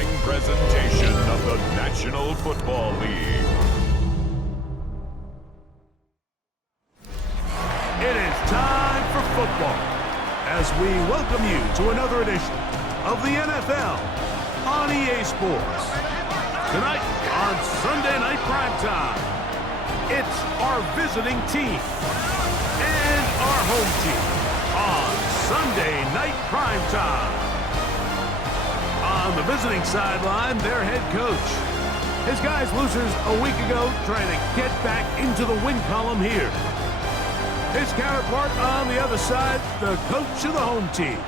following presentation of the National Football League. It is time for football as we welcome you to another edition of the NFL on EA Sports. Tonight on Sunday Night Primetime, it's our visiting team and our home team on Sunday Night Primetime. On the visiting sideline, their head coach. His guys losers a week ago trying to get back into the win column here. His counterpart on the other side, the coach of the home team.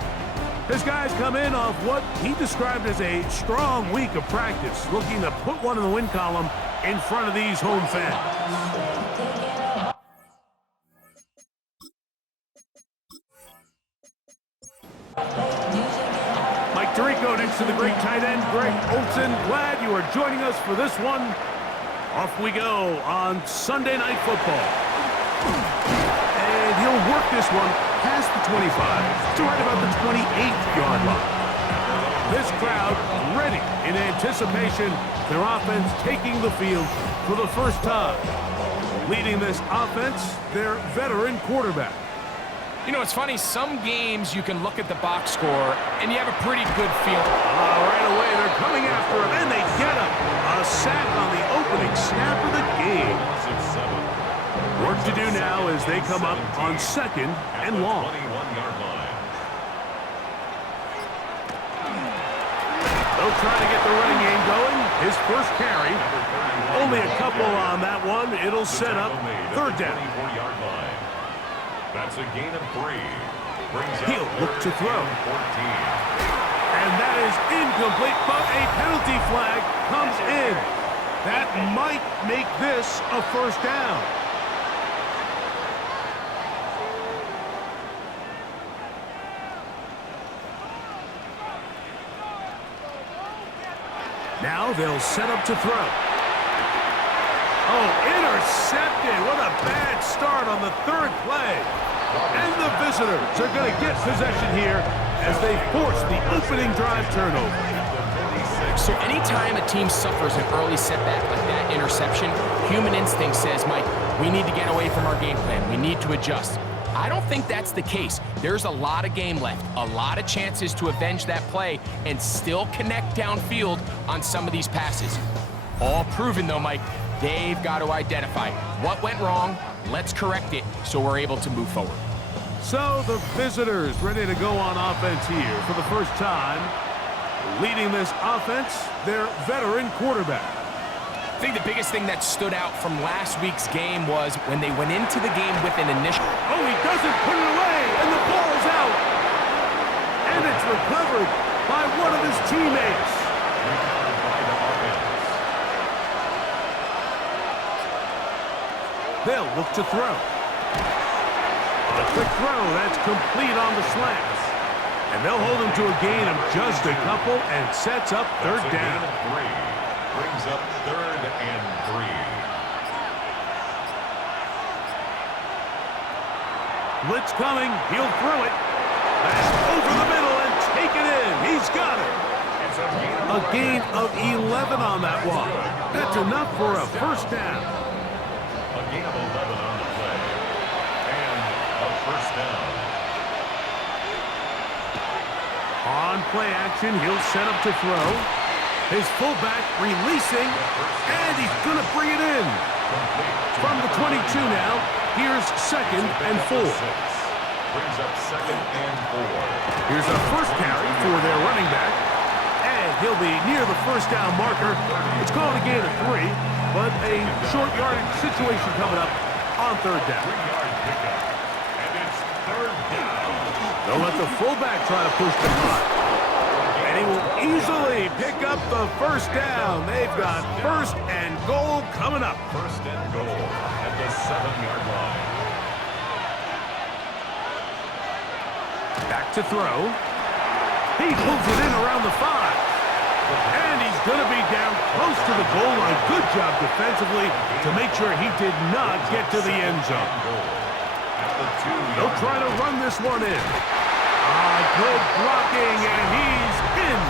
His guys come in off what he described as a strong week of practice, looking to put one in the win column in front of these home fans. Mike Tirico next to the great tight end, Greg Olsen. Glad you are joining us for this one. Off we go on Sunday Night Football. And he'll work this one past the 25 to right about the 28-yard line. This crowd ready in anticipation, their offense taking the field for the first time. Leading this offense, their veteran quarterback. You know, it's funny, some games you can look at the box score and you have a pretty good feeling. Right away, they're coming after him, and they get him. A sack on the opening snap of the game. Work to do now as they come up on second and long. They'll try to get the running game going. His first carry. Only a couple on that one. It'll set up third down. That's a gain of 3. He'll look to throw. And that is incomplete, but a penalty flag comes in. That might make this a first down. Now they'll set up to throw. Oh, intercepted. What a bad start on the third play. And the visitors are going to get possession here as they force the opening drive turnover. So anytime a team suffers an early setback like that interception, human instinct says, Mike, we need to get away from our game plan. We need to adjust. I don't think that's the case. There's a lot of game left, a lot of chances to avenge that play and still connect downfield on some of these passes. All proven, though, Mike. They've got to identify what went wrong, let's correct it so we're able to move forward. So the visitors ready to go on offense here for the first time. Leading this offense, their veteran quarterback. I think the biggest thing that stood out from last week's game was when they went into the game with an initial... Oh, he doesn't put it away, and the ball's out. And it's recovered by one of his teammates. They'll look to throw. A quick throw, that's complete on the slants. And they'll hold him to a gain of just a couple and sets up third down. Brings up 3rd and 3. Blitz coming, he'll throw it. That's over the middle and take it in. He's got it. A gain of 11 on that one. That's enough for a first down. A gain of 11 on the play. And a first down. On play action, he'll set up to throw. His fullback releasing, and he's going to bring it in. From the 22 now, here's 2nd and 4. Brings up 2nd and 4. Here's a first carry for their running back, and he'll be near the first down marker. It's called a gain of 3, but a short yardage situation coming up on third down. 3-yard pickup, and it's third down. They'll let the fullback try to push the clock. And he will easily pick up the first down. They've got 1st and goal coming up. 1st and goal at the 7-yard line. Back to throw. He pulls it in around the 5. And he's going to be down close to the goal line. Good job defensively to make sure he did not get to the end zone. They'll try to run this one in. Good blocking, and he's in.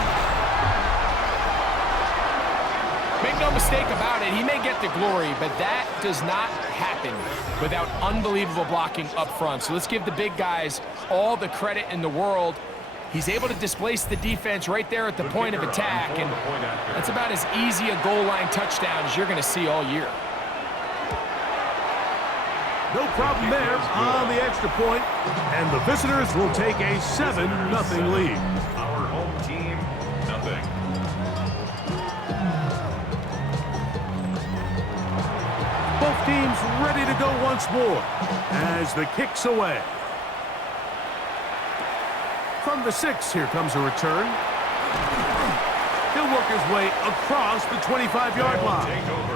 no mistake about it, he may get the glory, but that does not happen without unbelievable blocking up front. So let's give the big guys all the credit in the world. He's able to displace the defense right there at the point of attack, and that's about as easy a goal line touchdown as you're going to see all year. No problem there on the extra point, and the visitors will take a 7-0 lead. Our home team, nothing. Both teams ready to go once more as the kick's away. From the 6, here comes a return. He'll work his way across the 25-yard line. Take over.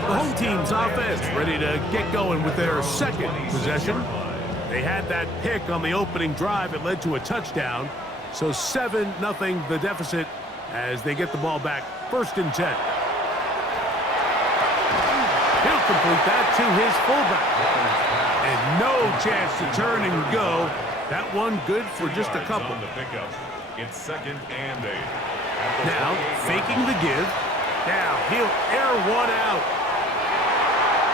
The home team's offense ready to get going with their second possession. They had that pick on the opening drive. It led to a touchdown. So 7-0 the deficit as they get the ball back. 1st and 10. He'll complete that to his fullback. And no chance to turn and go. That one good for just a couple. On the pickup. It's 2nd and 8. Now, faking the give. Now, he'll air one out.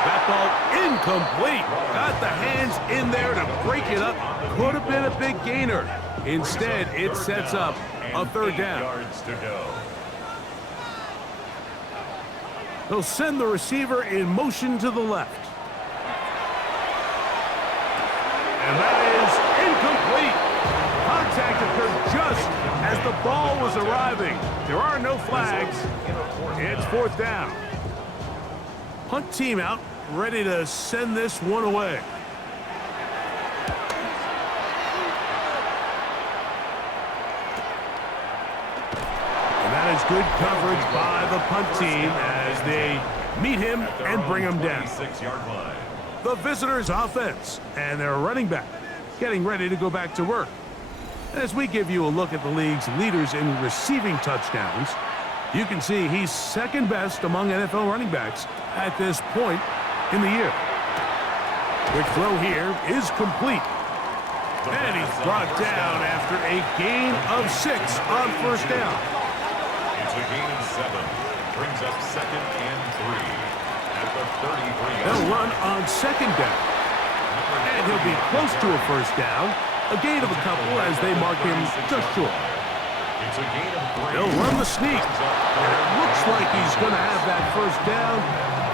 That ball incomplete. Got the hands in there to break it up. Could have been a big gainer. Instead, it sets up a 3rd down. Yards to go. They'll send the receiver in motion to the left. And that is incomplete. Contact occurred just as the ball was arriving. There are no flags. It's 4th down. Punt team out, ready to send this one away. And that is good coverage by the punt team as they meet him and bring him down. 26-yard line. The visitors' offense and their running back getting ready to go back to work. As we give you a look at the league's leaders in receiving touchdowns, you can see he's 2nd best among NFL running backs at this point in the year. Quick throw here is complete. And he's brought down after a gain of 6 on 1st down. It's a gain of 7. Brings up 2nd and 3. At the 33. They'll run on 2nd down. And he'll be close to a 1st down. A gain of a couple as they mark him just short. It's a gain of 3. They'll run the sneak. And it looks like he's going to have that 1st down.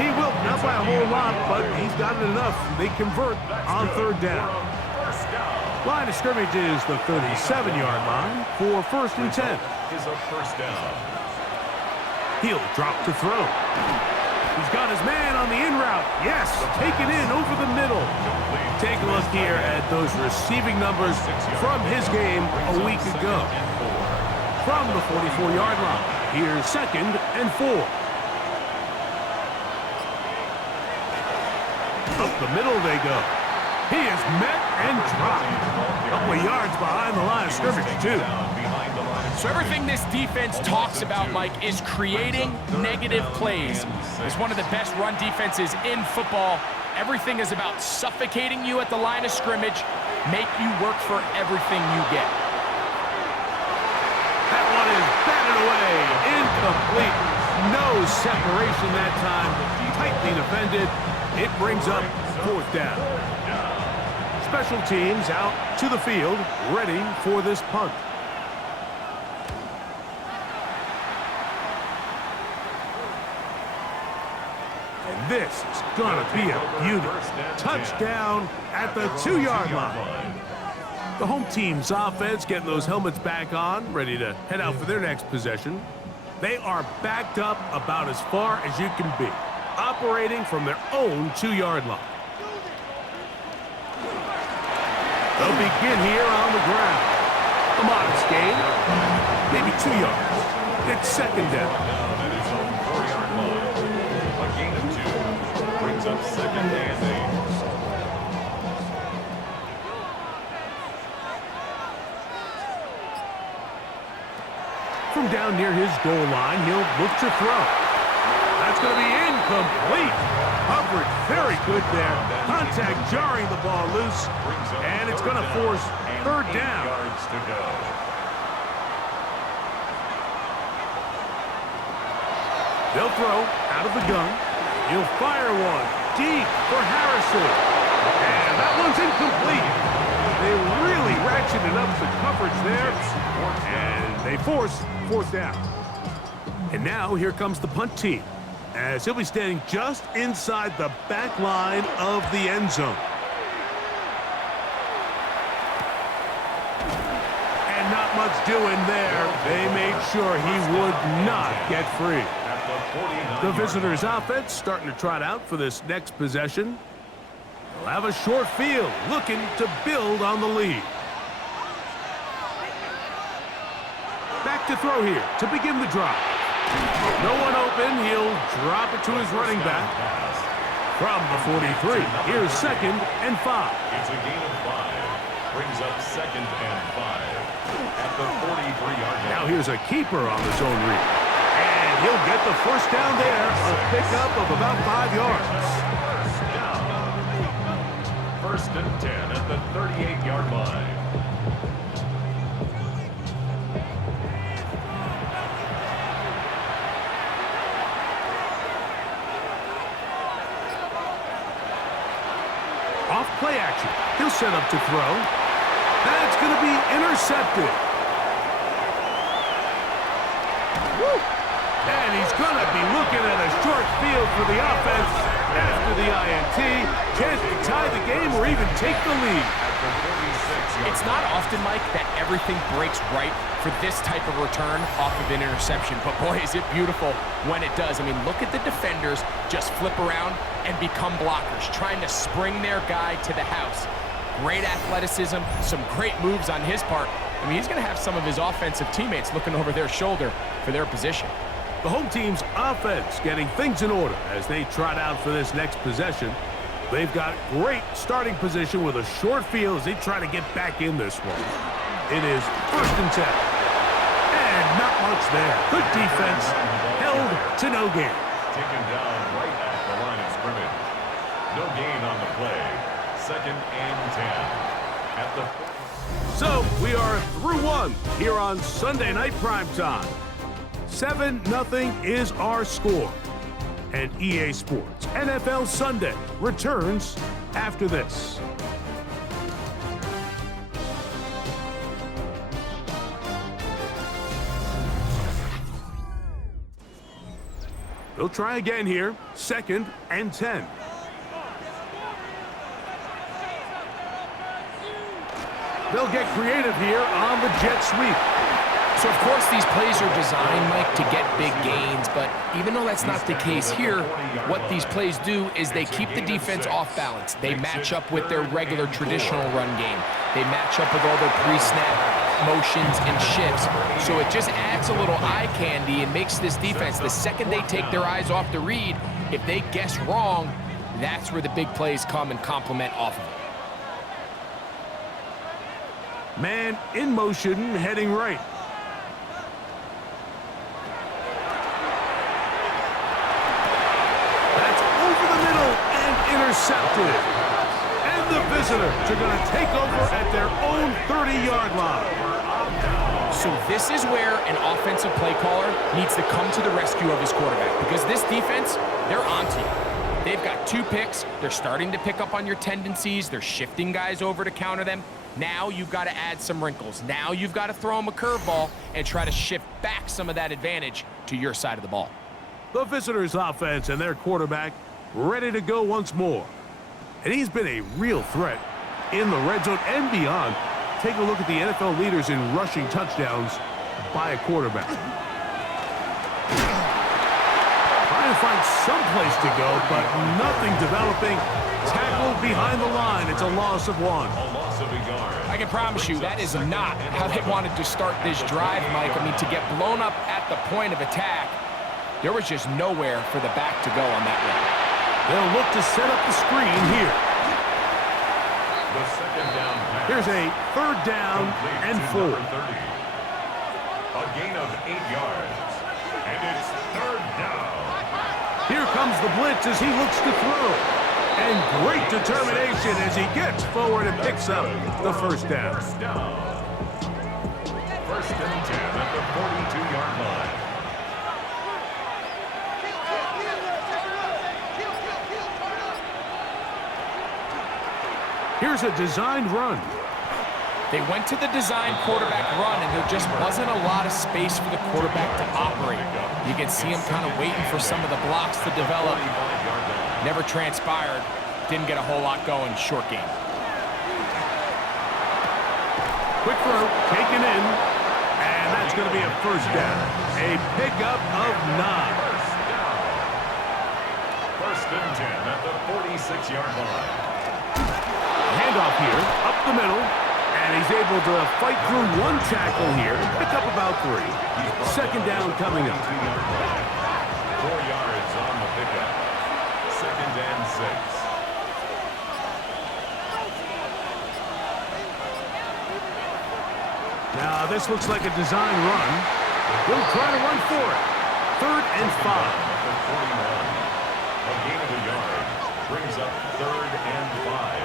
He will, not by a whole lot, but he's got it enough. They convert on 3rd down. Line of scrimmage is the 37-yard line for 1st and 10. Is a 1st down. He'll drop to throw. He's got his man on the in route. Yes, taken in over the middle. Take a look here at those receiving numbers from his game a week ago. From the 44-yard line, here's 2nd and 4. Up the middle they go. He is met and dropped. A couple of yards behind the line of scrimmage, too. So everything this defense talks about, Mike, is creating negative plays. It's one of the best run defenses in football. Everything is about suffocating you at the line of scrimmage, make you work for everything you get. That one is batted away. Incomplete. No separation that time. Tightly defended. It brings up 4th down. Special teams out to the field, ready for this punt. And this is going to be a beauty. Touchdown at the 2-yard line. The home team's offense getting those helmets back on, ready to head out for their next possession. They are backed up about as far as you can be, operating from their own 2-yard line. They'll begin here on the ground. A modest gain, maybe 2 yards. It's 2nd down. A gain of 2 brings up 2nd and 8. From down near his goal line, he'll look to throw. That's going to be incomplete. Coverage very good there. Contact jarring the ball loose, and it's going to force 3rd down. Yards to go. They'll throw out of the gun. He'll fire one deep for Harrison. And that one's incomplete. They really ratcheted up the coverage there. And they force fourth down. And now here comes the punt team, as he'll be standing just inside the back line of the end zone. And not much doing there. They made sure he would not get free. The visitors' offense starting to trot out for this next possession. They'll have a short field, looking to build on the lead. Back to throw here to begin the drive. No one open. He'll drop it to his running back. From the 43, here's 2nd and 5. It's a gain of 5. Brings up 2nd and 5 at the 43-yard line. Now here's a keeper on the zone read. And he'll get the first down there, a pickup of about 5 yards. First and 10 at the 38-yard line. Off play action. He'll set up to throw. That's going to be intercepted. Woo! And he's going to be looking at a short field for the offense after the INT. Chance to tie the game or even take the lead. It's not often, Mike, that everything breaks right for this type of return off of an interception. But boy, is it beautiful when it does. I mean, look at the defenders just flip around and become blockers, trying to spring their guy to the house. Great athleticism, some great moves on his part. I mean, he's going to have some of his offensive teammates looking over their shoulder for their position. The home team's offense getting things in order as they trot out for this next possession. They've got great starting position with a short field as they try to get back in this one. It is 1st and 10. And not much there. Good defense. Held to no gain. Taken down right at the line of scrimmage. No gain on the play. 2nd and 10 at the... So we are through one here on Sunday Night Primetime. 7-0 is our score. And EA Sports NFL Sunday returns after this. They'll try again here. 2nd and 10. They'll get creative here on the jet sweep. So, of course, these plays are designed, Mike, to get big gains, but even though that's not the case here, what these plays do is they keep the defense off balance. They match up with their regular traditional run game. They match up with all their pre-snap motions and shifts. So it just adds a little eye candy and makes this defense, the second they take their eyes off the read, if they guess wrong, that's where the big plays come and complement off of it. Man in motion, heading right. Intercepted. And the visitors are going to take over at their own 30-yard line. So this is where an offensive play caller needs to come to the rescue of his quarterback, because this defense, they're onto you. They've got 2 picks. They're starting to pick up on your tendencies. They're shifting guys over to counter them. Now you've got to add some wrinkles. Now you've got to throw them a curveball and try to shift back some of that advantage to your side of the ball. The visitors' offense and their quarterback ready to go once more. And he's been a real threat in the red zone and beyond. Take a look at the NFL leaders in rushing touchdowns by a quarterback. Trying to find some place to go, but nothing developing. Tackled behind the line. It's a loss of 1. A loss of a yard. I can promise you that is not how they wanted to start this drive, Mike. I mean, to get blown up at the point of attack, there was just nowhere for the back to go on that run. They'll look to set up the screen here. The 2nd down pass. Here's a 3rd down and 4. A gain of 8 yards. And it's 3rd down. Here comes the blitz as he looks to throw. And great determination as he gets forward and picks up the first down. First down. 1st and 10 at the 42-yard line. Here's a designed run. They went to the design quarterback run, and there just wasn't a lot of space for the quarterback to operate. You can see him kind of waiting for some of the blocks to develop. Never transpired. Didn't get a whole lot going. Short game. Quick throw, taken in, and that's going to be a first down. A pickup of 9. First and 10 at the 46-yard line. Handoff here, up the middle, and he's able to fight through one tackle here, pick up about 3. Second down coming up. 4 yards on the pickup. Second and 6. Now this looks like a design run. We'll try to run for it. 3rd and 5. 41. A gain of a yard brings up 3rd and 5.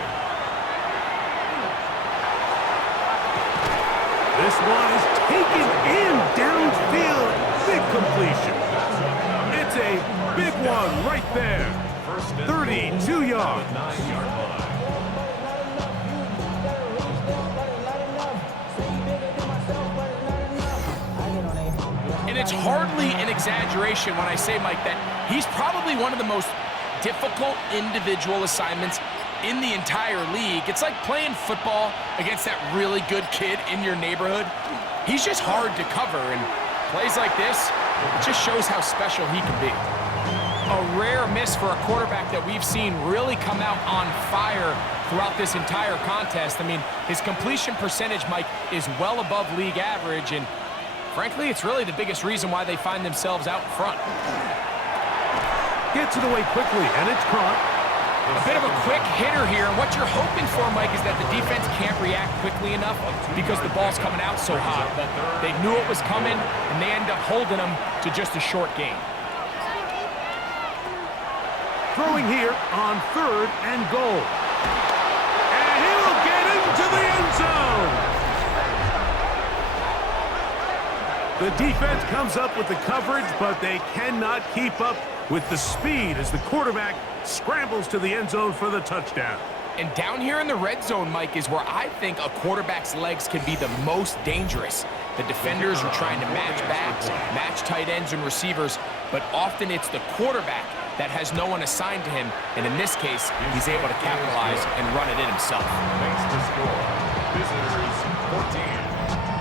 This one is taken in downfield. Big completion. It's a big one right there. 32 yards. 9-yard line. And it's hardly an exaggeration when I say, Mike, that he's probably one of the most difficult individual assignments in the entire league. It's like playing football against that really good kid in your neighborhood. He's just hard to cover, and plays like this, it just shows how special he can be. A rare miss for a quarterback that we've seen really come out on fire throughout this entire contest. I mean, his completion percentage, Mike, is well above league average, and frankly, it's really the biggest reason why they find themselves out in front. Gets it away quickly, and it's caught. A bit of a quick hitter here, and what you're hoping for, Mike, is that the defense can't react quickly enough because the ball's coming out so hot. But they knew it was coming, and they end up holding them to just a short gain. Throwing here on 3rd and goal. And he will get into the end zone. The defense comes up with the coverage, but they cannot keep up with the speed as the quarterback scrambles to the end zone for the touchdown. And down here in the red zone, Mike, is where I think a quarterback's legs can be the most dangerous. The defenders are trying to match backs, match tight ends and receivers, but often it's the quarterback that has no one assigned to him, and in this case, he's able to capitalize and run it in himself. Makes the score. Visitors 14.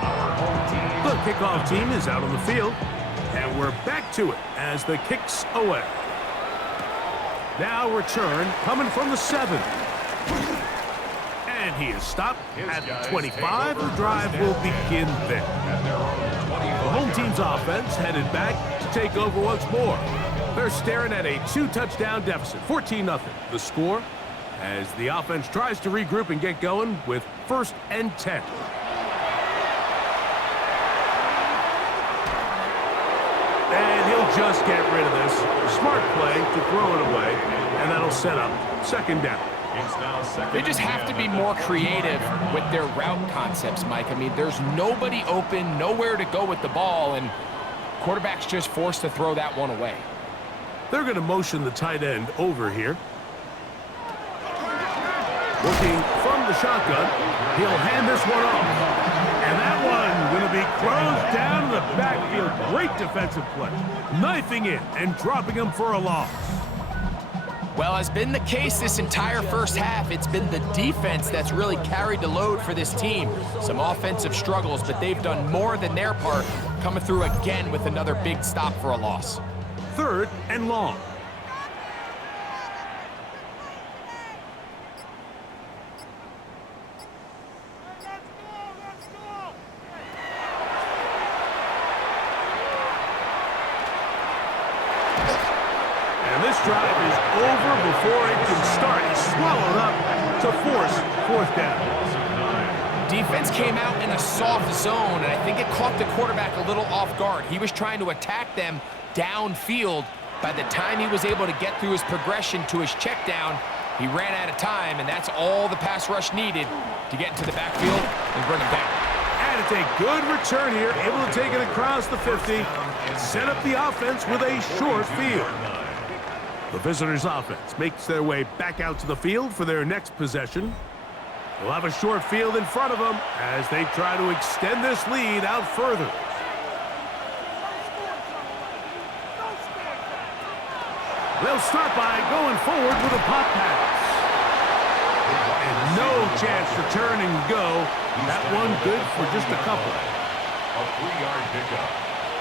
Our home team. The kickoff team is out on the field, and we're back to it as the kick's away. Now return coming from the 7. And he is stopped at the 25. The drive will begin there. The home team's offense headed back to take over once more. They're staring at a 2-touchdown deficit, 14-0. The score as the offense tries to regroup and get going with 1st and 10. And he'll just get rid of this. Smart play to throw it away, and that'll set up 2nd down. They just have to be more creative with their route concepts, Mike. I mean, there's nobody open, nowhere to go with the ball, and quarterback's just forced to throw that one away. They're going to motion the tight end over here. Looking from the shotgun, he'll hand this one off. And that one going to be closed down in the backfield. Great defensive play. Knifing in and dropping him for a loss. Well, as been the case this entire first half, it's been the defense that's really carried the load for this team. Some offensive struggles, but they've done more than their part, coming through again with another big stop for a loss. 3rd and long. And this drive is over before it can start. He's swallowed up to force 4th down. Defense came out in a soft zone, and I think it caught the quarterback a little off guard. He was trying to attack them downfield. By the time he was able to get through his progression to his check down, he ran out of time, and that's all the pass rush needed to get into the backfield and bring him down. And it's a good return here, able to take it across the 50, set up the offense with a short field. The visitors' offense makes their way back out to the field for their next possession. They'll have a short field in front of them as they try to extend this lead out further. They'll start by going forward with a pop pass. And no chance to turn and go. That one good for just a couple. A 3-yard pickup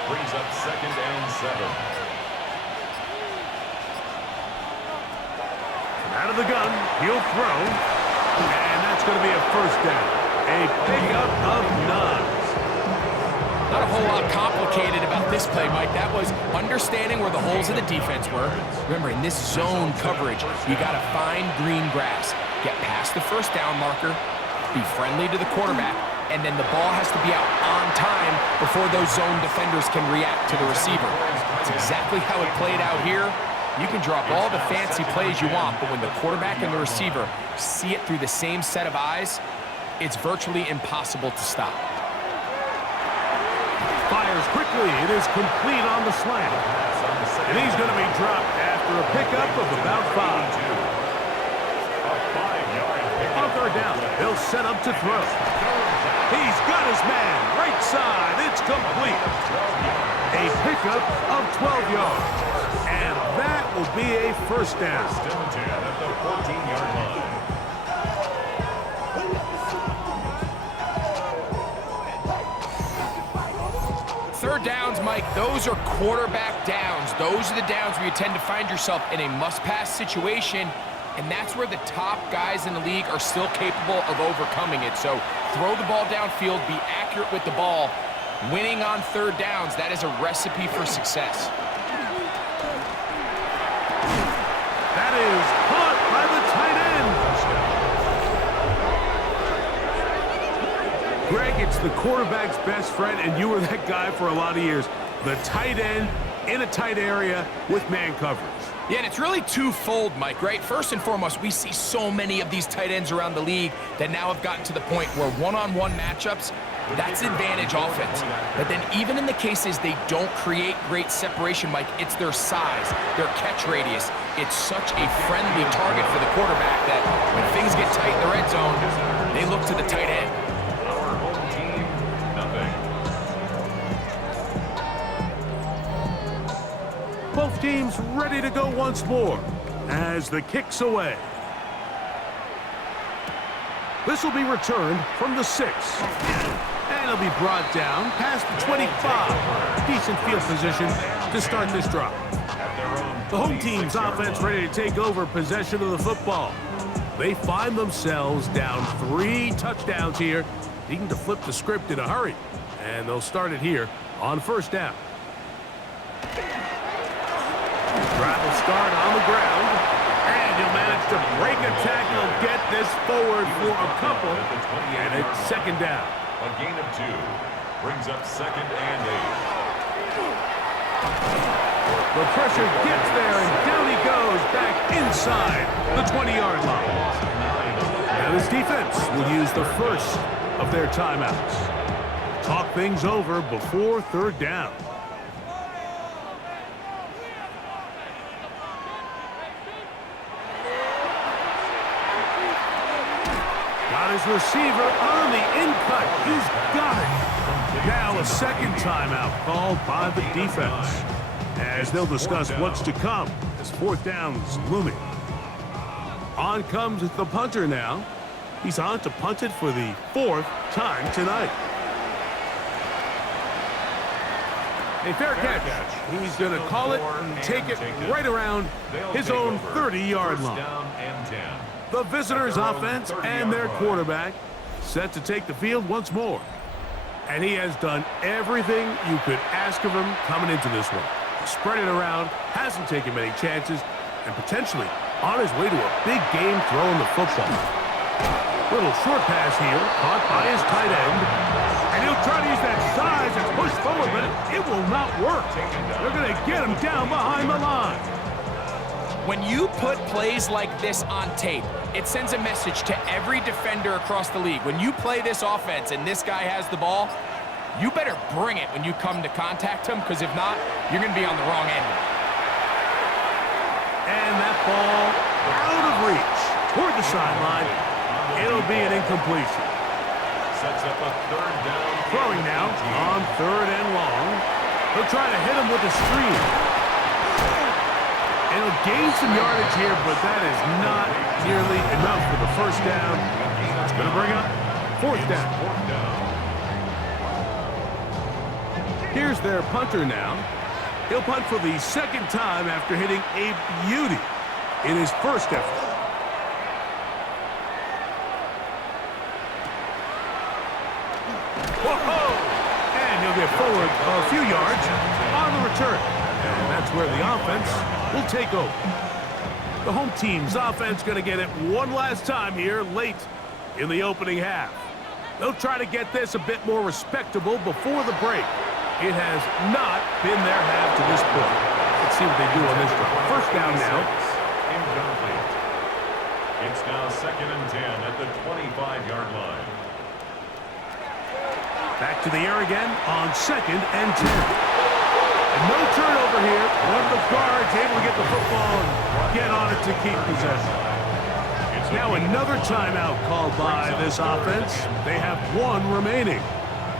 brings up 2nd and 7. Out of the gun, he'll throw. And that's going to be a first down. A pickup of 9. Not a whole lot complicated about this play, Mike. That was understanding where the holes of the defense were. Remember, in this zone coverage, you got to find green grass. Get past the first down marker, be friendly to the quarterback, and then the ball has to be out on time before those zone defenders can react to the receiver. That's exactly how it played out here. You can drop all the fancy plays you want, but when the quarterback and the receiver see it through the same set of eyes, it's virtually impossible to stop. Fires quickly. It is complete on the slant. And he's going to be dropped after a pickup of about 5. On third down, he'll set up to throw. He's got his man. Right side. It's complete. A pickup of 12 yards. And that will be a first down. Still 10 at the 14-yard line. Third downs, Mike, those are quarterback downs. Those are the downs where you tend to find yourself in a must-pass situation, and that's where the top guys in the league are still capable of overcoming it. So throw the ball downfield, be accurate with the ball. Winning on third downs, that is a recipe for success. That is caught by the tight end. Greg, it's the quarterback's best friend, and you were that guy for a lot of years. The tight end in a tight area with man coverage. Yeah, and it's really twofold, Mike, right? First and foremost, we see so many of these tight ends around the league that now have gotten to the point where one-on-one matchups, that's advantage offense. But then even in the cases they don't create great separation, Mike, it's their size, their catch radius. It's such a friendly target for the quarterback that when things get tight in the red zone, they look to the tight end. Our home team, nothing. Both teams ready to go once more as the kick's away. This will be returned from the 6. And it'll be brought down past the 25. Decent field position to start this drive. The home team's offense ready to take over possession of the football. They find themselves down 3 touchdowns here, needing to flip the script in a hurry. And they'll start it here on first down. Drive will start on the ground. And he'll manage to break a tackle, get this forward for a couple. And it's second down. A gain of 2 brings up 2nd and 8. The pressure gets there, and down he goes back inside the 20-yard line. Now this defense will use the first of their timeouts. Talk things over before third down. Got his receiver on the in-cut. He's got it. Now a second timeout called by the defense, as they'll discuss what's to come as fourth down's looming. On comes the punter now. He's on to punt it for the 4th time tonight. A fair catch. He's going to call it and take it right around his own 30-yard line. The visitors' offense and their quarterback set to take the field once more. And he has done everything you could ask of him coming into this one. Spread it around, hasn't taken many chances, and potentially on his way to a big game throwing the football. Little short pass here, caught by his tight end. And he'll try to use that size and push forward, but it will not work. They're going to get him down behind the line. When you put plays like this on tape, it sends a message to every defender across the league. When you play this offense and this guy has the ball, you better bring it when you come to contact him, because if not, you're going to be on the wrong end. And that ball out of reach toward the sideline. It'll be an incompletion. Sets up a third down. Throwing now on 3rd and long. They'll try to hit him with a screen. It'll gain some yardage here, but that is not nearly enough for the first down. It's going to bring up 4th down. Here's their punter now. He'll punt for the 2nd time after hitting a beauty in his first effort. Whoa! And he'll get forward a few yards on the return. And that's where the offense will take over. The home team's offense going to get it one last time here late in the opening half. They'll try to get this a bit more respectable before the break. It has not been their half to this point. Let's see what they do on this drive. First down now. Incomplete. It's now 2nd and 10 at the 25-yard line. Back to the air again on 2nd and 10. And no turnover here. One of the guards able to get the football and get on it to keep possession. Now another timeout called by this offense. They have 1 remaining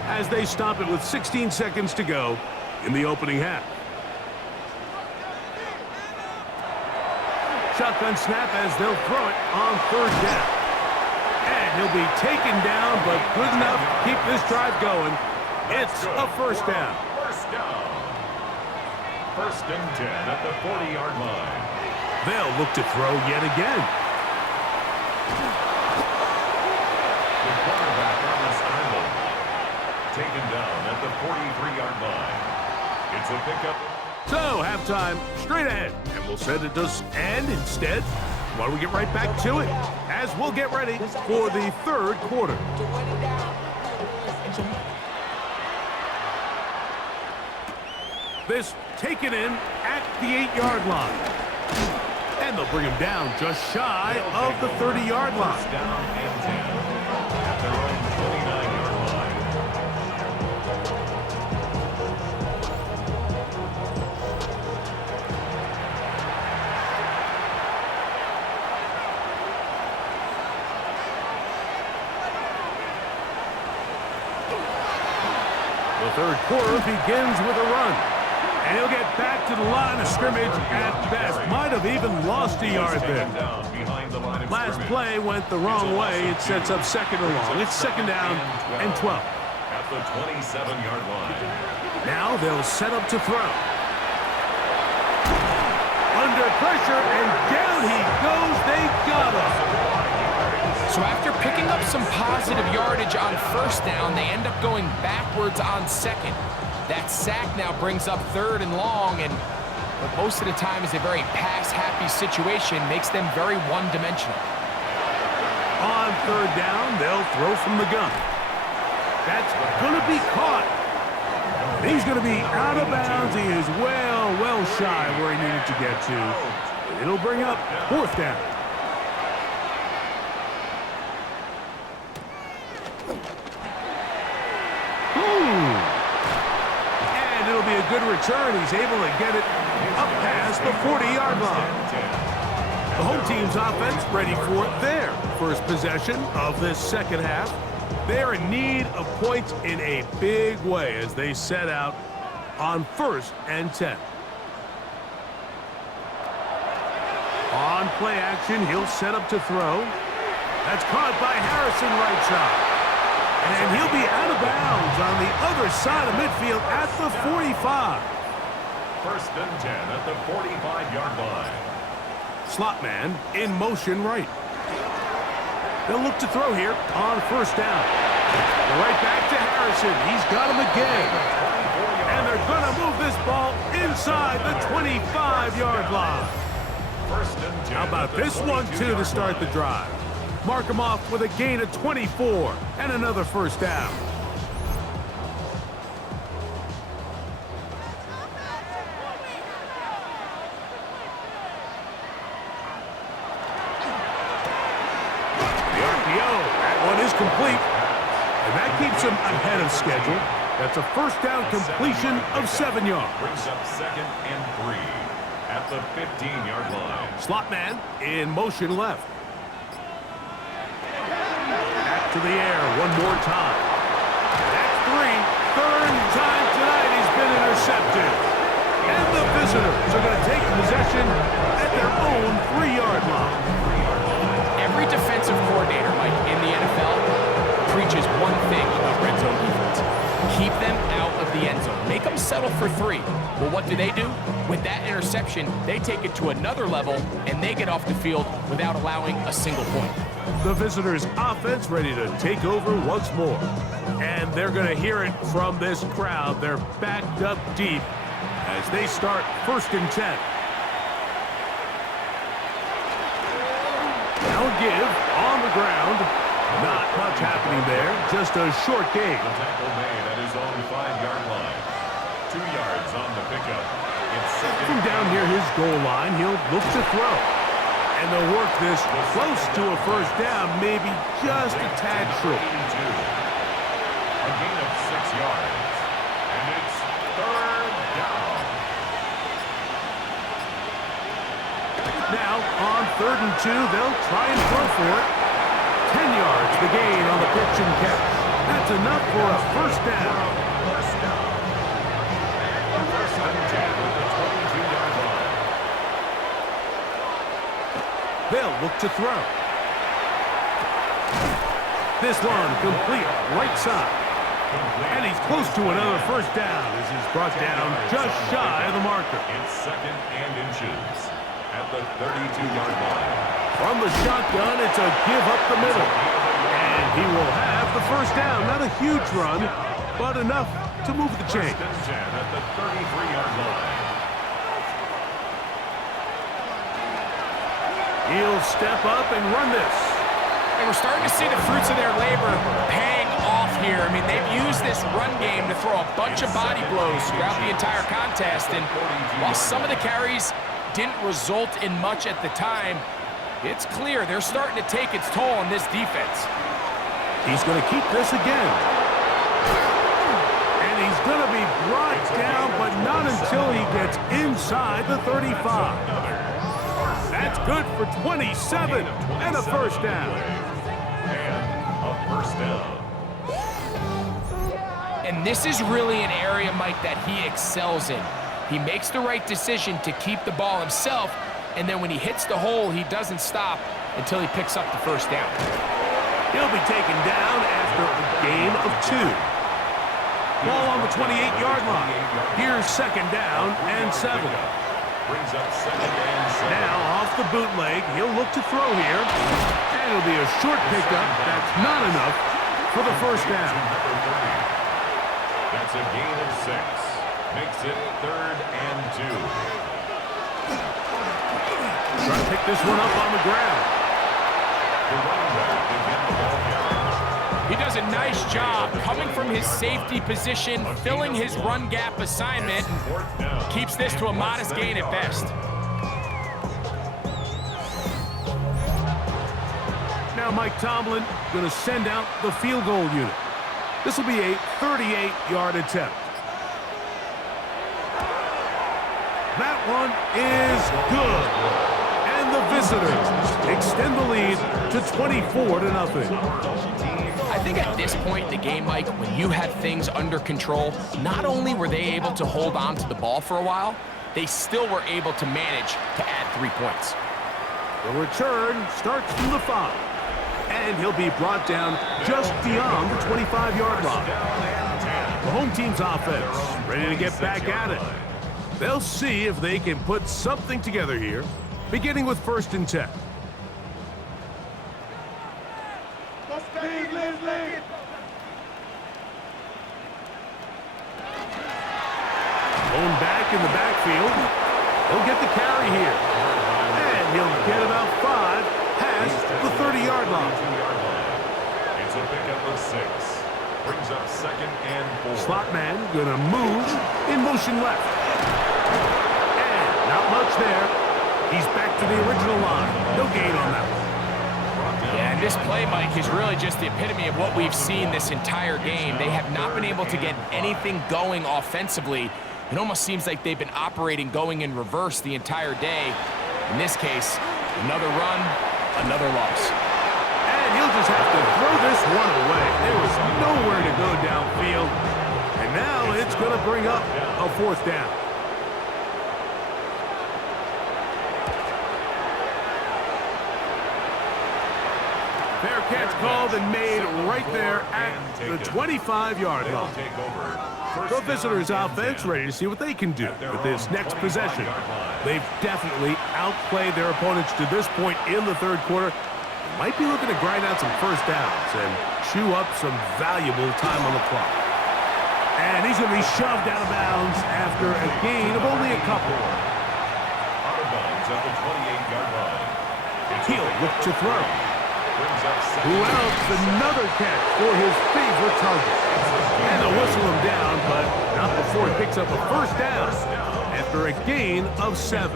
as they stop it with 16 seconds to go in the opening half. Shotgun snap as they'll throw it on 3rd down. And he'll be taken down, but good enough to keep this drive going. It's a first down. First down. 1st and 10 at the 40-yard line. They'll look to throw yet again. The quarterback on the scramble. Taken down at the 43-yard line. It's a pickup. So, halftime straight ahead. And we'll send it to us. And instead, why don't we get right back to it as we'll get ready for the 3rd quarter. This taken in at the 8-yard line. And they'll bring him down just shy of the 30-yard line. First down and 10 at their own 29-yard line. The 3rd quarter begins with a run. And he'll get back to the line of scrimmage at best. Might have even lost a yard there. Last play went the wrong way. It sets up 2nd and long. It's 2nd down and 12. At the 27-yard line. Now they'll set up to throw. Under pressure, and down he goes. They got him. So after picking up some positive yardage on 1st down, they end up going backwards on 2nd. That sack now brings up 3rd and long, and what most of the time is a very pass-happy situation, makes them very one-dimensional. On 3rd down, they'll throw from the gun. That's going to be caught. He's going to be out of bounds. He is well shy where he needed to get to. It'll bring up 4th down. And it'll be a good return. He's able to get it up past the 40-yard line. The home team's offense ready for their first possession of this 2nd half. They're in need of points in a big way as they set out on 1st and 10. On play action, he'll set up to throw. That's caught by Harrison right side. And he'll be out of bounds on the other side of midfield at the 45. 1st and 10 at the 45-yard line. Slot man in motion right. They'll look to throw here on 1st down. Right back to Harrison. He's got him again. And they're going to move this ball inside the 25-yard line. 1st and 10. How about this one, too, to start the drive? Mark him off with a gain of 24 and another 1st down. The RPO, that one is complete. And that keeps him ahead of schedule. That's a 1st down completion of 7 yards. Brings up 2nd and 3 at the 15-yard line. Slot man in motion left. to the air one more time. That's 3. Third time tonight he's been intercepted. And the visitors are going to take possession at their own 3-yard line. Every defensive coordinator, Mike, in the NFL preaches one thing about red zone defense. Keep them out of the end zone. Make them settle for 3. Well, what do? With that interception, they take it to another level, and they get off the field without allowing a single point. The visitors' offense ready to take over once more. And they're going to hear it from this crowd. They're backed up deep as they start 1st and 10. Now a give on the ground. Not much happening there. Just a short gain. The tackle made at his own 5-yard line. 2 yards on the pickup. It's second. From down near his goal line, he'll look to throw. And they'll work this close to a first down, maybe just a tad short. A gain of 6 yards. And it's 3rd down. Now, on 3rd and 2, they'll try and throw for it. 10 yards, the gain on the pitch and catch. That's enough for a first down. First and 10 with the 22-yard line. They'll look to throw. This one complete, right side. And he's close to another first down as he's brought down just shy of the marker. It's 2nd and inches at the 32-yard line. From the shotgun, it's a give up the middle. And he will have the first down. Not a huge run, but enough to move the chains. 1st and 10 at the 33-yard line. He'll step up and run this. And we're starting to see the fruits of their labor paying off here. I mean, they've used this run game to throw a bunch of body blows throughout the entire contest. And while some of the carries didn't result in much at the time, it's clear they're starting to take its toll on this defense. He's going to keep this again. And he's going to be brought down, but not until he gets inside the 35. That's good for 27 and a first down. And a first down. And this is really an area, Mike, that he excels in. He makes the right decision to keep the ball himself, and then when he hits the hole, he doesn't stop until he picks up the first down. He'll be taken down after a gain of 2. Ball on the 28-yard line. Here's 2nd down and 7. Brings up 2nd and 7. Now off the bootleg, he'll look to throw here. And it'll be a short pickup. That's not enough for the first down. That's a gain of 6. Makes it 3rd and 2. Trying to pick this one up on the ground. The running back will get the ball carrier. He does a nice job coming from his safety position, filling his run gap assignment, and keeps this to a modest gain at best. Now Mike Tomlin going to send out the field goal unit. This will be a 38-yard attempt. That one is good. And the visitors extend the lead to 24-0. I think at this point in the game, Mike, when you have things under control, not only were they able to hold on to the ball for a while, they still were able to manage to add 3 points. The return starts from the 5. And he'll be brought down just beyond the 25-yard line. The home team's offense ready to get back at it. They'll see if they can put something together here, beginning with 1st and 10. Going back in the backfield. He'll get the carry here. And he'll get about 5 past the 30-yard line. It's a pickup of 6. Brings up 2nd and 4. Slot man gonna move in motion left. And not much there. He's back to the original line. No gain on that one. Yeah, and this play, Mike, is really just the epitome of what we've seen this entire game. They have not been able to get anything going offensively. It almost seems like they've been operating going in reverse the entire day. In this case, another run, another loss. And he'll just have to throw this one going to bring up a fourth down. Fair catch called and made right there at the 25-yard line. The visitors' offense ready to see what they can do with this next possession. They've definitely outplayed their opponents to this point in the third quarter. They might be looking to grind out some first downs and chew up some valuable time on the clock. And he's going to be shoved out of bounds after a gain of only a couple. Out of bounds at the 28-yard line. He'll look to throw. Louds another catch for his favorite target. And they'll whistle him down, but not before he picks up a first down after a gain of 7.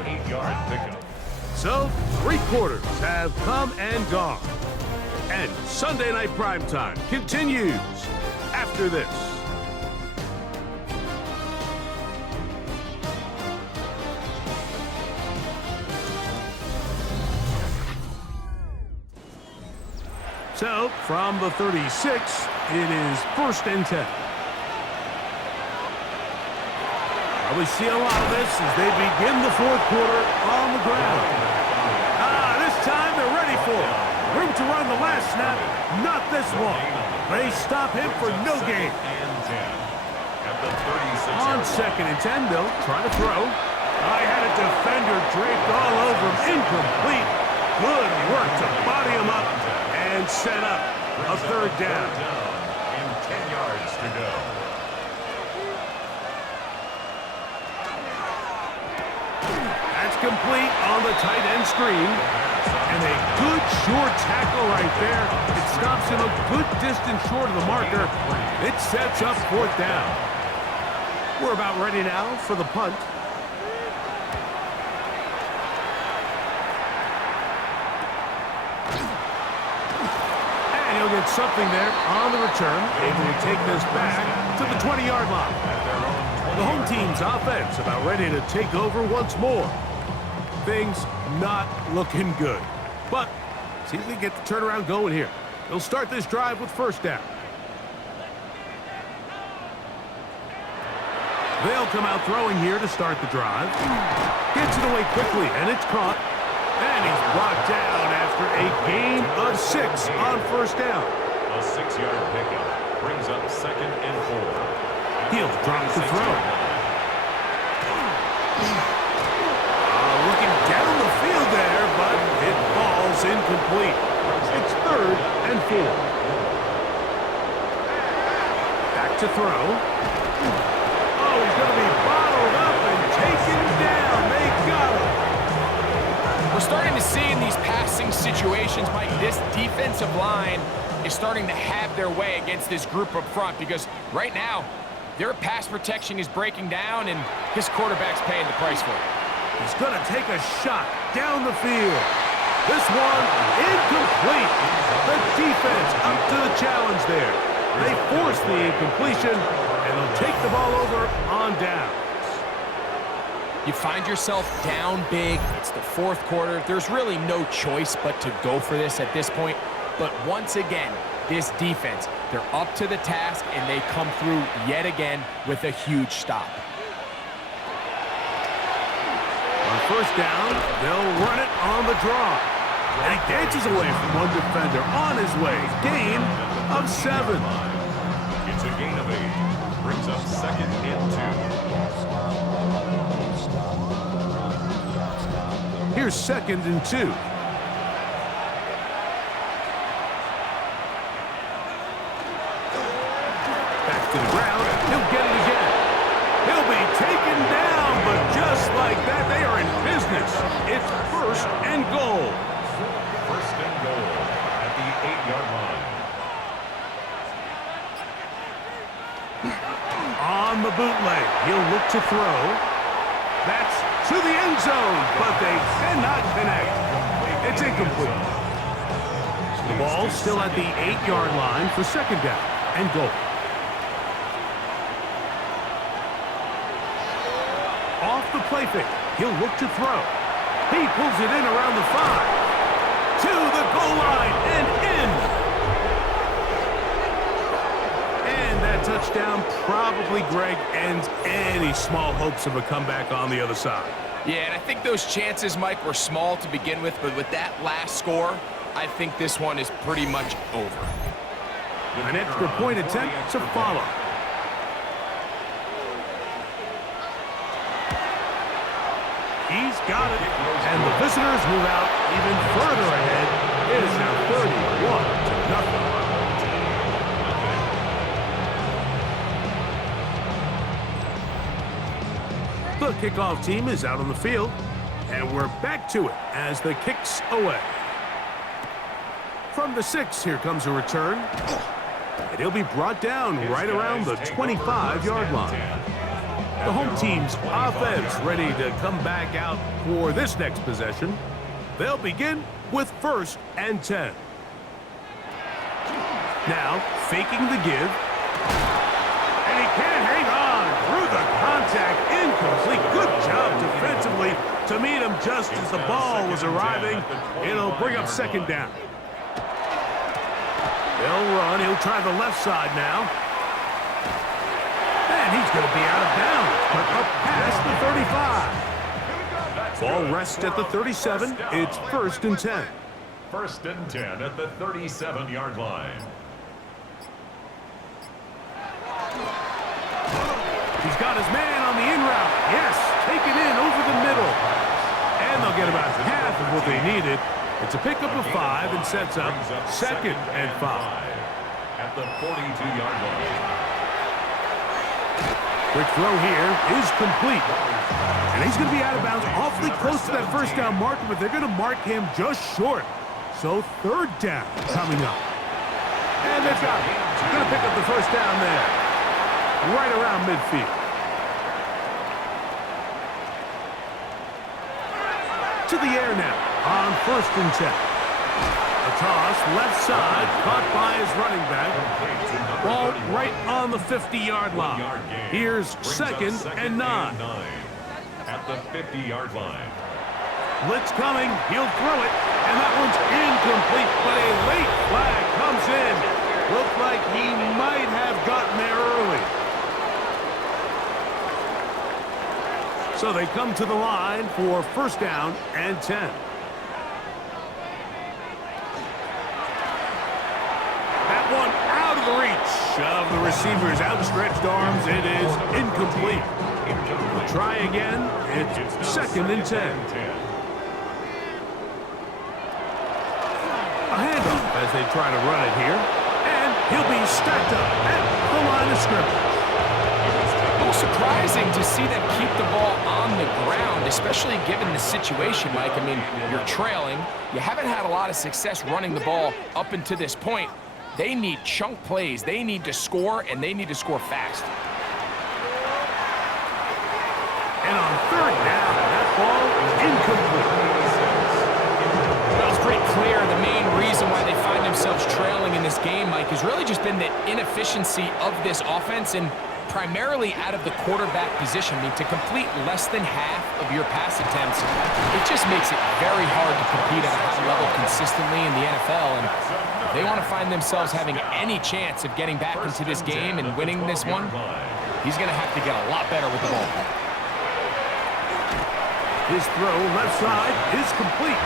So, 3 quarters have come and gone. And Sunday Night Primetime continues after this. So, from the 36, it is 1st and 10. We see a lot of this as they begin the fourth quarter on the ground. This time they're ready for it. Room to run the last snap, not this one. They stop him for no gain. On 2nd and 10, they'll try to throw. I had a defender draped all over him, incomplete. Good work to body him up and set up a third down. And 10 yards to go. That's complete on the tight end screen. And a good short tackle right there. It stops him a good distance short of the marker. It sets up 4th down. We're about ready now for the punt. He'll get something there on the return, able to take this back to the 20-yard line. The home team's offense about ready to take over once more. Things not looking good, but see if they get the turnaround going here. They'll start this drive with 1st down. They'll come out throwing here to start the drive. Gets it away quickly, and it's caught. And he's brought down after a gain of 6 on 1st down. A 6-yard pickup brings up 2nd and 4. He'll drop the throw. Looking down the field there, but it falls incomplete. It's 3rd and 4. Back to throw. Oh, he's going to be bottled up and taken down. They got him. We're starting to see in these passing situations, Mike, this defensive line is starting to have their way against this group up front because right now, their pass protection is breaking down and his quarterback's paying the price for it. He's going to take a shot down the field. This one incomplete. The defense up to the challenge there. They force the incompletion and they'll take the ball over on down. You find yourself down big. It's the 4th quarter. There's really no choice but to go for this at this point. But once again, this defense, they're up to the task, and they come through yet again with a huge stop. On 1st down, they'll run it on the draw. And he dances away from one defender on his way. Gain of 7. It's a gain of 8. Brings up 2nd and 2. Here's 2nd and 2. Back to the ground. He'll get it again. He'll be taken down, but just like that, they are in business. It's 1st and goal. 1st and goal at the 8-yard line. On the bootleg, he'll look to throw. That's to the end zone, but they cannot connect. It's incomplete. The ball still at the 8-yard line for 2nd down and goal. Off the play fake, he'll look to throw. He pulls it in around the 5. To the goal line and in. And that that touchdown probably, Greg, ends any small hopes of a comeback on the other side. Yeah, and I think those chances, Mike, were small to begin with, but with that last score, I think this one is pretty much over. An extra point attempt to follow. He's got it, and the visitors move out even further ahead. It is now 31-0. The kickoff team is out on the field, and we're back to it as the kick's away. From the 6, here comes a return, and he'll be brought down right around the 25-yard line. The home team's offense ready to come back out for this next possession. They'll begin with 1st and 10. Now, faking the give. And he can't hang on through the contact. Incomplete. Good job defensively to meet him just as the ball was arriving. It'll bring up 2nd down. They'll run. He'll try the left side now. And he's going to be out of bounds, but up past the 35. Ball rests at the 37. It's 1st and 10. 1st and 10 at the 37-yard line. He's got his man on the in route. Yes, take it in over the middle. And they'll get about half of what they needed. It's a pickup of 5 and sets up 2nd and 5. At the 42-yard line. Quick throw here is complete. And he's going to be out of bounds awfully close to that 1st down marker, but they're going to mark him just short. So 3rd down coming up. And they've got it. Going to pick up the 1st down there. Right around midfield. To the air now on 1st and 10. A toss, left side, caught by his running back. Ball right on the 50-yard line. Here's 2nd and 9. At the 50-yard line. Blitz coming, he'll throw it, and that one's incomplete, but a late flag comes in. Looked like he might have gotten there early. So they come to the line for 1st down and 10. That one out of the reach of the receiver's outstretched arms. It is incomplete. Try again. It's 2nd and 10. A handoff as they try to run it here. And he'll be stacked up at the line of scrimmage. A little surprising to see them keep the ball on the ground, especially given the situation, Mike. I mean, you're trailing. You haven't had a lot of success running the ball up until this point. They need chunk plays. They need to score, and they need to score fast. And on 3rd down, that ball is incomplete. Well, it's pretty clear the main reason why they find themselves trailing in this game, Mike, has really just been the inefficiency of this offense and primarily out of the quarterback position. I mean, to complete less than half of your pass attempts, it just makes it very hard to compete at a high level consistently in the NFL. And if they want to find themselves having any chance of getting back into this game and winning this one, he's going to have to get a lot better with the ball. His throw left side is complete.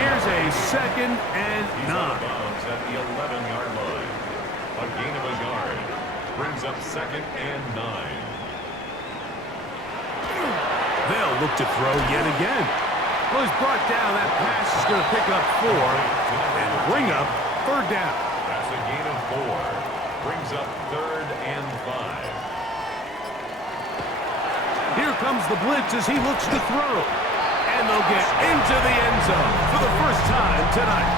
Here's a 2nd and 9. At the 11-yard line. A gain of a yard. Brings up 2nd and 9. They'll look to throw yet again. Well, he's brought down. That pass is going to pick up 4 and bring up 3rd down. That's a gain of 4. Brings up 3rd and 5. Here comes the blitz as he looks to throw. And they'll get into the end zone for the first time tonight.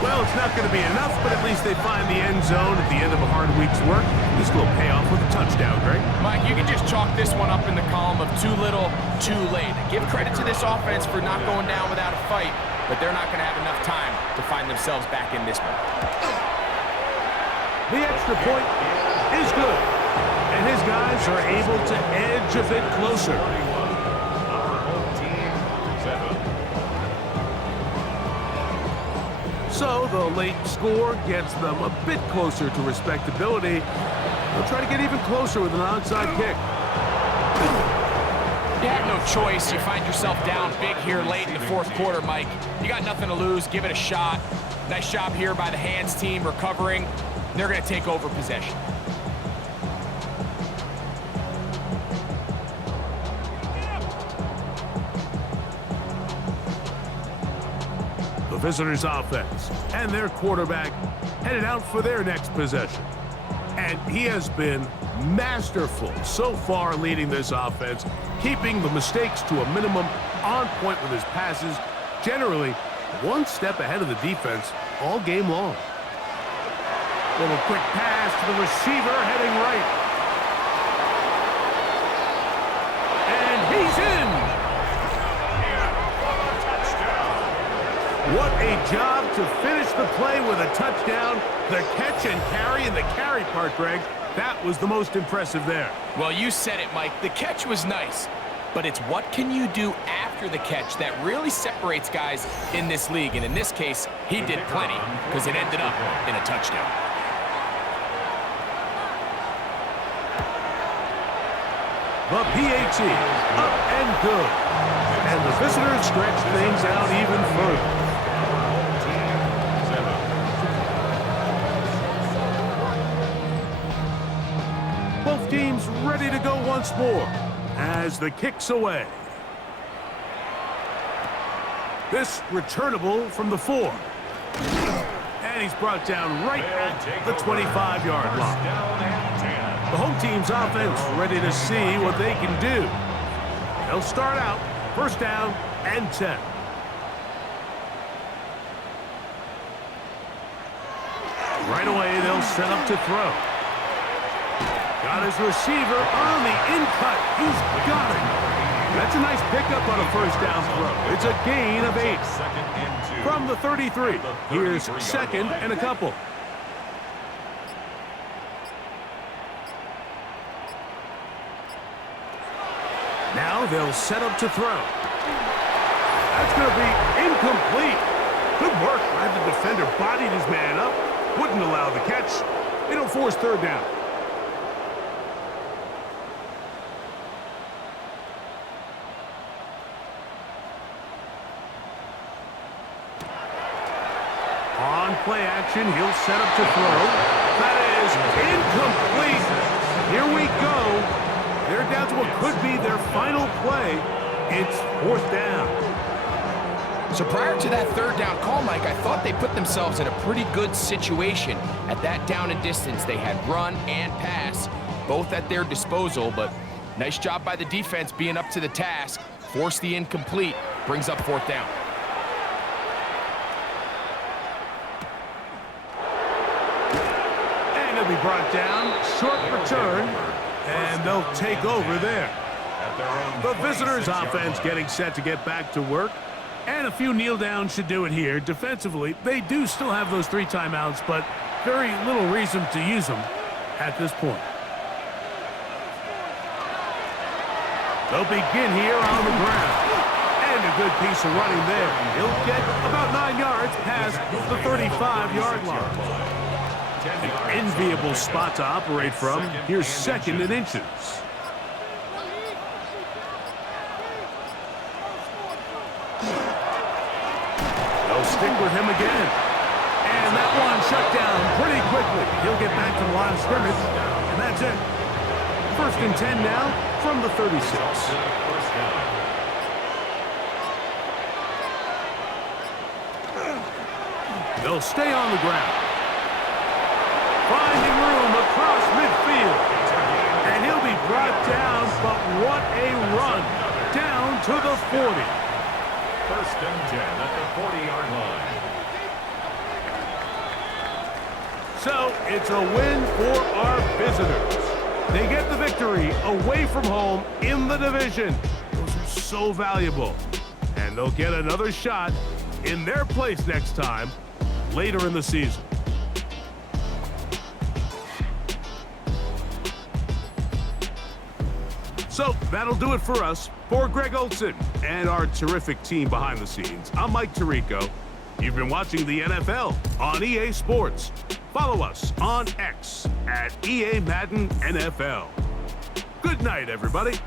Well, it's not going to be enough, but at least they find the end zone at the end of a hard week's work. This will pay off with a touchdown, Greg. Mike, you can just chalk this one up in the column of too little, too late. Give credit to this offense for not going down without a fight, but they're not going to have enough time to find themselves back in this one. The extra point is good, and his guys are able to edge a bit closer. Our home team, 7. So the late score gets them a bit closer to respectability. They'll try to get even closer with an onside kick. You have no choice. You find yourself down big here late in the fourth quarter, Mike. You got nothing to lose. Give it a shot. Nice job here by the hands team recovering. They're going to take over possession. The visitors' offense and their quarterback headed out for their next possession. And he has been masterful so far leading this offense, keeping the mistakes to a minimum, on point with his passes, generally one step ahead of the defense all game long. Little quick pass to the receiver heading right. And he's in! What a job to finish the play with a touchdown. The catch and carry, and the carry part, Greg, that was the most impressive there. Well, you said it, Mike. The catch was nice, but it's what can you do after the catch that really separates guys in this league. And in this case, he did plenty because it ended up in a touchdown. The PAT, up and good. And the visitors stretch things out even further. Both teams ready to go once more as the kick's away. This returnable from the 4. And he's brought down right at the 25-yard line. The home team's offense ready to see what they can do. They'll start out first down and 10. Right away, they'll set up to throw. Got his receiver on the in-cut. He's got it. That's a nice pickup on a first down throw. It's a gain of 8. From the 33, here's second and a couple. Now they'll set up to throw. That's going to be incomplete. Good work. Glad the defender bodied his man up. Wouldn't allow the catch. It'll force third down. On play action, he'll set up to throw. That is incomplete. Here we go. They're down to what could be their final play. It's fourth down. So prior to that third down call, Mike, I thought they put themselves in a pretty good situation at that down and distance. They had run and pass, both at their disposal, but nice job by the defense being up to the task. Force the incomplete, brings up fourth down. And he'll be brought down, short return, and they'll take over there. The visitors' offense getting set to get back to work. And a few kneel downs should do it here. Defensively, they do still have those 3 timeouts, but very little reason to use them at this point. They'll begin here on the ground. And a good piece of running there. He'll get about 9 yards past the 35-yard line. An enviable spot to operate from. Here's second and inches. Stick with him again. And that one shut down pretty quickly. He'll get back to the line of scrimmage, and that's it. First and 10 now from the 36. They'll stay on the ground. Finding room across midfield. And he'll be brought down, but what a run. Down to the 40. First and 10 at the 40-yard line. So it's a win for our visitors. They get the victory away from home in the division. Those are so valuable. And they'll get another shot in their place next time later in the season. So that'll do it for us. For Greg Olson and our terrific team behind the scenes, I'm Mike Tirico. You've been watching the NFL on EA Sports. Follow us on X at EA Madden NFL. Good night, everybody.